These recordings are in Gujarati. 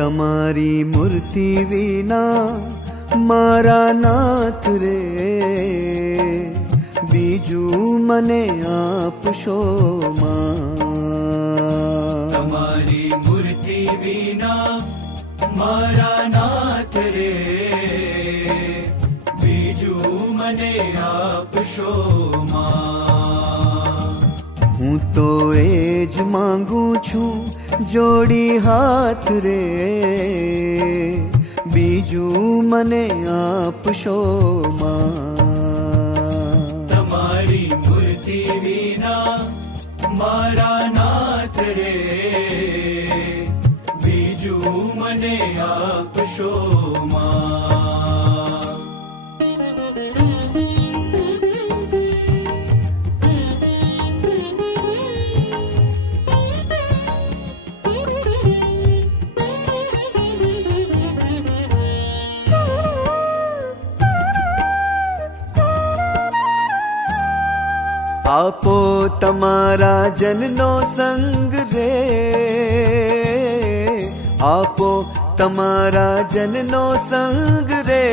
તમારી મૂર્તિ વિના મારા નાથ રે, બીજું મને આપશો માં. તમારી મૂર્તિ વિના મારા નાથ રે, બીજું મને આપશો માં. હું તો એ જ માંગુ છું જોડી હાથ રે, બીજું મને આપશો માં. તમારી મૂર્તિ વિના મારા નાથ રે, બીજું મને આપશો માં. આપો તમારા જનનો સંગ રે, આપો તમારા જનનો સંગ રે,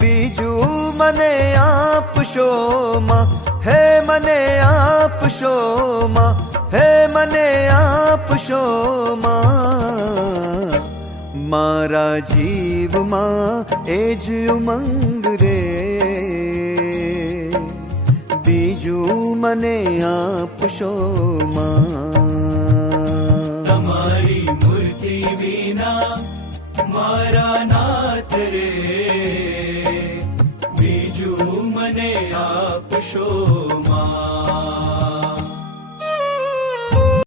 બીજું મને આપશો માં. હે મને આપશો માં, હે મને આપશો માં. મારા જીવમાં એ જ ઉમંગ રે, બીજું મને આપશો માં. તમારી મૂર્તિ વિના મારા નાથ રે, બીજું મને આપશો